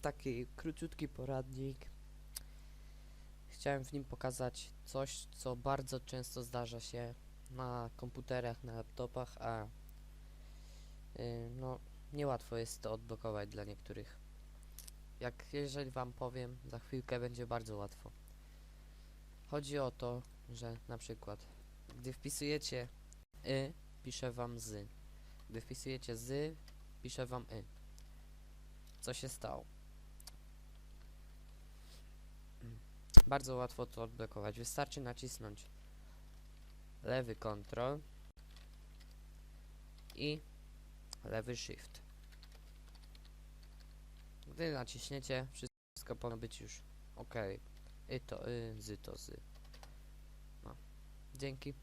taki króciutki poradnik. Chciałem w nim pokazać coś, co bardzo często zdarza się na komputerach, na laptopach, a y, no niełatwo jest to odblokować dla niektórych. Jak jeżeli wam powiem, za chwilkę będzie bardzo łatwo. Chodzi o to, że na przykład gdy wpisujecie y, pisze wam z. Gdy wpisujecie z, pisze wam y. Co się stało? Bardzo łatwo to odblokować. Wystarczy nacisnąć lewy kontrol i lewy shift. Gdy naciśniecie, wszystko powinno być już ok. Y to y, z to z. No. Dzięki.